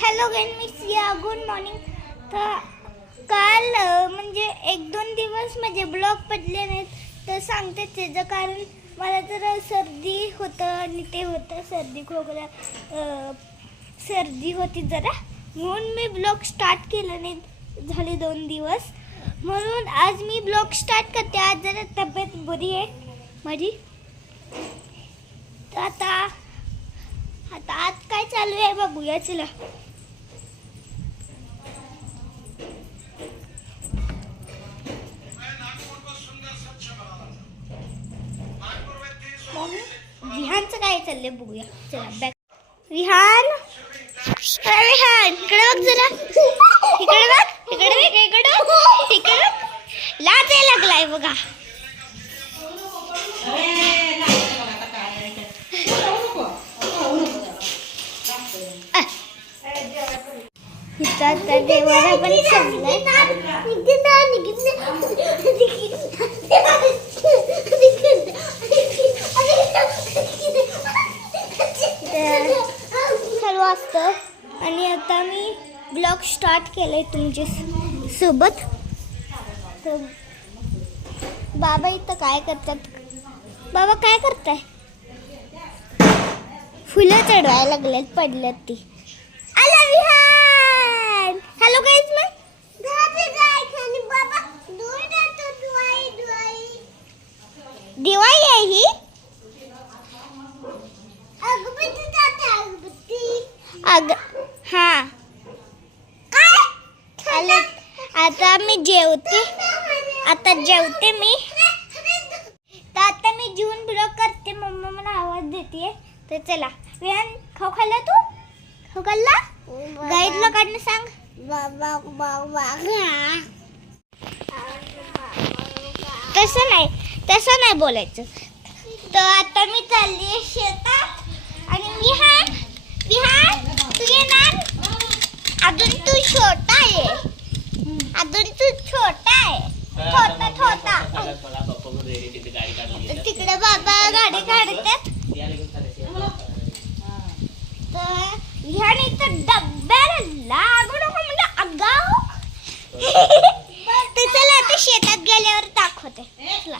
Hello guys, good morning. तर काल म्हणजे 1-2 दिवस माझे ब्लॉग पडले नाहीत. तर सांगते त्याचं कारण मला जरा सर्दी होतं आणि ते होतं सर्दी खोकला, सर्दी होती जरा, म्हणून मी ब्लॉग स्टार्ट केलं नाही झाले 2 दिवस. म्हणून आज मी ब्लॉग स्टार्ट करते. आज जरा तब्येत बरी आहे माझी. तर आता आज काय चालू आहे बघूया. चला विहानचं काय चाललंय बघूया. चला बॅक. विहान विहान इकडे बघ जरा, इकडे बघ, इकडे बघ, इकडे इकडे लाज यायला लागलाय बघा. आता देवाला पण चालू असतं. आणि आता मी ब्लॉग स्टार्ट केलंय तुमच्या सोबत. तर बाबा इथं काय करतात? बाबा काय करताय? फुलं चढवायला लागल्यात, पडल्यात ती. आला विहान. हॅलो गाईज, मग दिवाळी आहे ही. अग हा काय? आता मी जेवते. आता जेवते मी. तर आता मी जेवून ब्लॉग करते. मम्मा मला आवाज देते. तर चला विहान, खाऊ खाल्ला तू? खाऊ खाल्ला? गाईड लोकांना सांग. तसं नाही बोलायचं. तर आता मी चालली शेतात. आणि विहान तू येणार? अजून तू छोटा आहे. छोटा. तिकडे बाबा गाडी काढतात. तर विहान इथं डब्याला लागू नको म्हणजे अगाऊ. तर चला आता शेतात गेल्यावर दाखवते. चला.